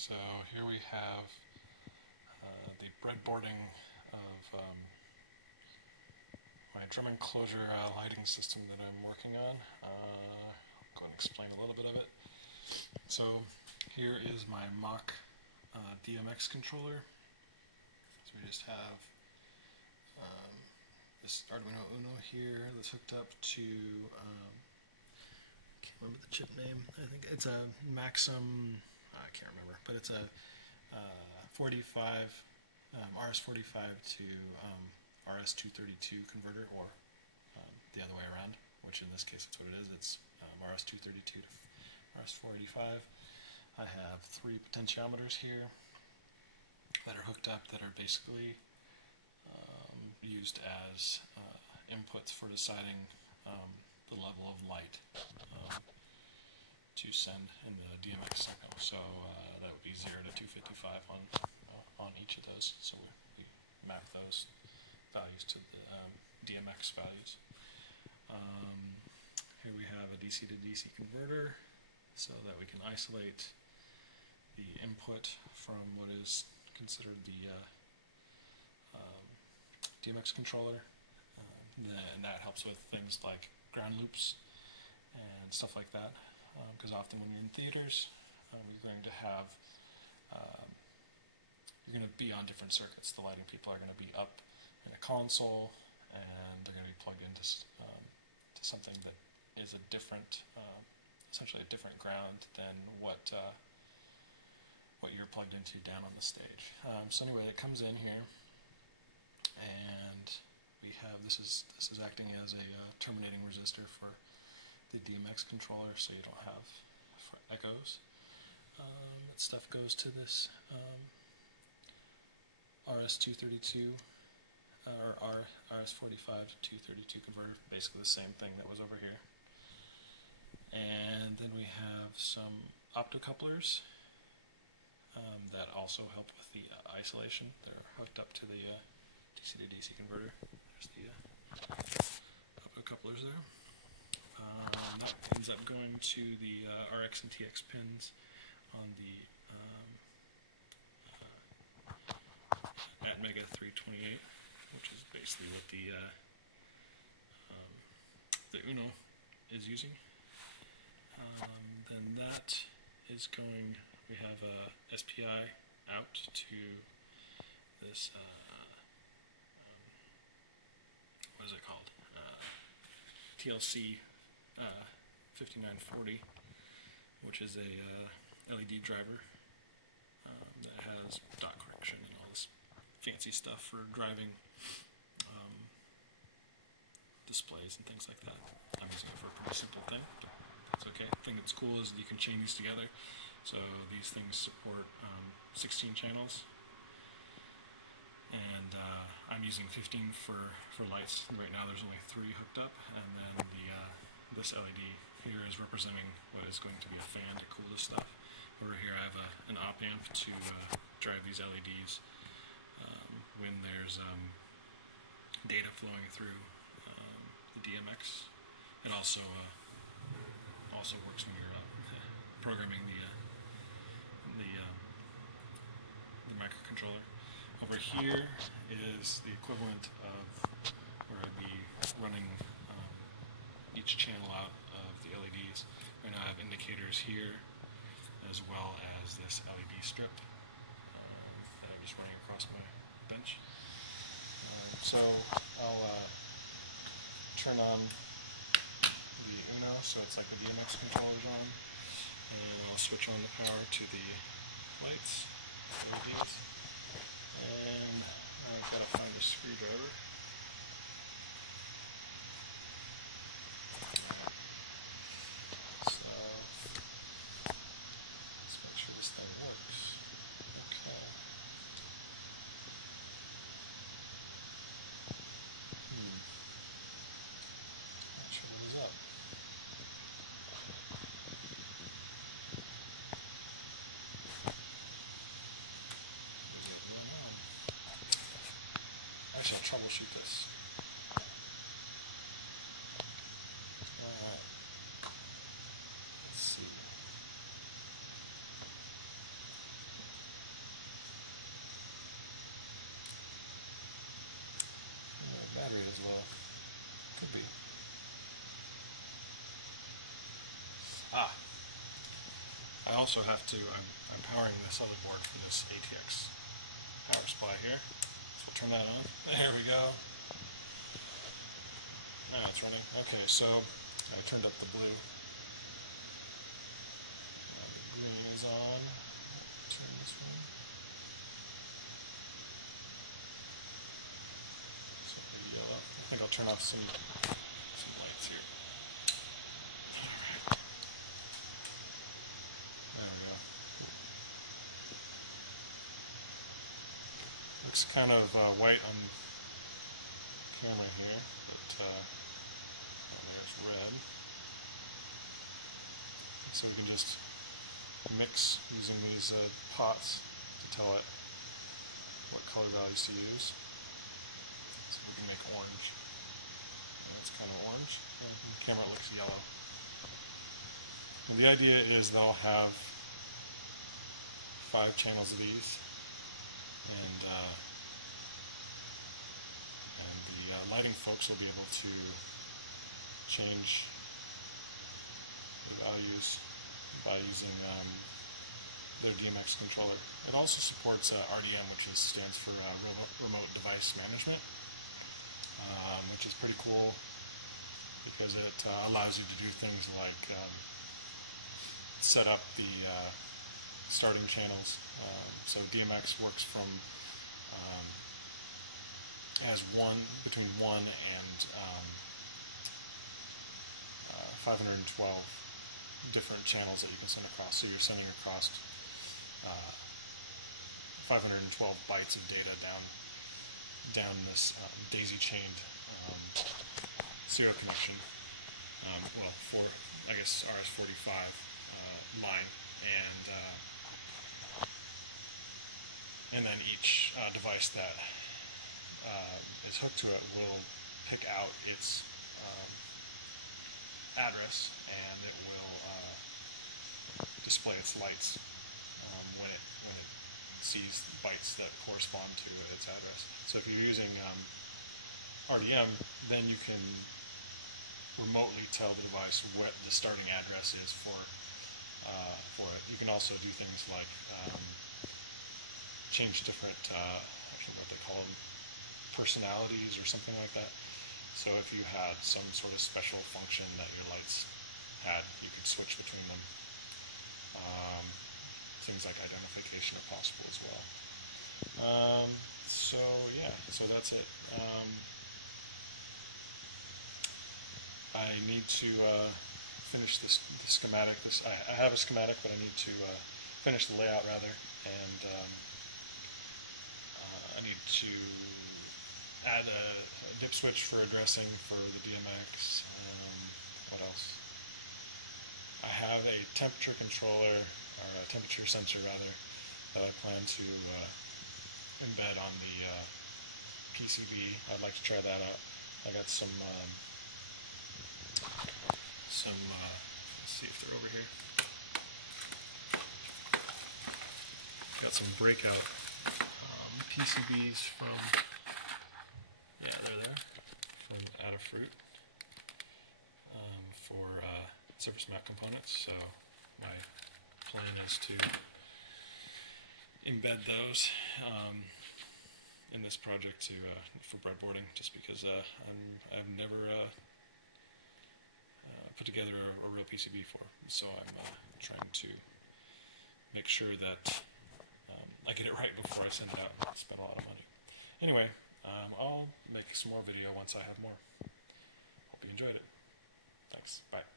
So here we have the breadboarding of my drum enclosure lighting system that I'm working on. I'll go and explain a little bit of it. So here is my mock DMX controller. So we just have this Arduino Uno here that's hooked up to, I can't remember the chip name. I think it's a Maxim, I can't remember, but it's a 45, RS45 to RS232 converter, or the other way around, which in this case that's what it is. It's RS232 to RS485. I have 3 potentiometers here that are hooked up that are basically used as inputs for deciding the level of light to send in the DMX signal. So that would be 0 to 255 on each of those. So we map those values to the DMX values. Here we have a DC to DC converter so that we can isolate the input from what is considered the DMX controller, and that helps with things like ground loops and stuff like that, because often when you're in theaters, you're going to have you're going to be on different circuits. The lighting people are going to be up in a console, and they're going to be plugged into to something that is a different, essentially a different ground than what you're plugged into down on the stage. So anyway, it comes in here, and we have this is acting as a terminating resistor for the DMX controller, so you don't have echoes. That stuff goes to this RS232 or RS45 to 232 converter, basically the same thing that was over here. And then we have some optocouplers that also help with the isolation. They're hooked up to the DC to DC converter. There's the optocouplers there. That ends up going to the RX and TX pins on the Atmega 328, which is basically what the Uno is using. Then that is going, we have a SPI out to this, what is it called? TLC 5940, which is a LED driver that has dot correction and all this fancy stuff for driving displays and things like that. I'm using it for a pretty simple thing, but that's okay. The thing that's cool is that you can chain these together. So these things support 16 channels, and I'm using 15 for lights. Right now there's only 3 hooked up, and then this LED here is representing what is going to be a fan to cool this stuff. Over here I have an op amp to drive these LEDs when there's data flowing through the DMX. It also works when you're programming the microcontroller. Over here is the equivalent of where I'd be running each channel out of the LEDs. Right now I have indicators here, as well as this LED strip that I'm just running across my bench. So I'll turn on the Uno, so it's like the DMX controller's on, and then I'll switch on the power to the lights, LEDs, and I've got to find a screwdriver. So let's make sure this thing works. Okay. Not sure what is up. I shall troubleshoot this. Alright. Let's see. Ah, I also have to, I'm powering this other board from this ATX power supply here. So we'll turn that on. There we go. Now it's running. Okay, so I turned up the blue. Green is on. Turn this one. So yellow. I think I'll turn off some lights here. Alright. There we go. Looks kind of white on camera here, but oh, there's red. So we can just mix using these pots to tell it what color values to use. So we can make orange. And that's kind of orange. On the camera it looks yellow. And the idea is they'll have 5 channels of these, and the lighting folks will be able to change the values by using their DMX controller. It also supports RDM, which stands for Remote Device Management, which is pretty cool because it allows you to do things like set up the starting channels. So DMX works from has between 1 and 512 different channels that you can send across. So you're sending across 512 bytes of data down this daisy-chained serial connection. Well, for I guess RS-45 line, and then each device that is hooked to it will pick out its address, and it will display its lights when it sees bytes that correspond to its address. So if you're using RDM, then you can remotely tell the device what the starting address is for it. You can also do things like change different, I forget what they call them, personalities or something like that. So if you had some sort of special function that your lights had, you could switch between them. Things like identification are possible as well. So yeah, so that's it. I need to finish the schematic. I have a schematic, but I need to finish the layout rather, and I need to add a dip switch for addressing for the DMX. What else? I have a temperature controller, or a temperature sensor rather, that I plan to embed on the PCB. I'd like to try that out. I got some let's see if they're over here. Got some breakout PCBs from, yeah, they're there, from Adafruit for surface mount components. So my plan is to embed those in this project for breadboarding, just because I've never put together a real PCB for, so I'm trying to make sure that I get it right before I send it out and spend a lot of money. Anyway, I'll make some more video once I have more. Hope you enjoyed it. Thanks. Bye.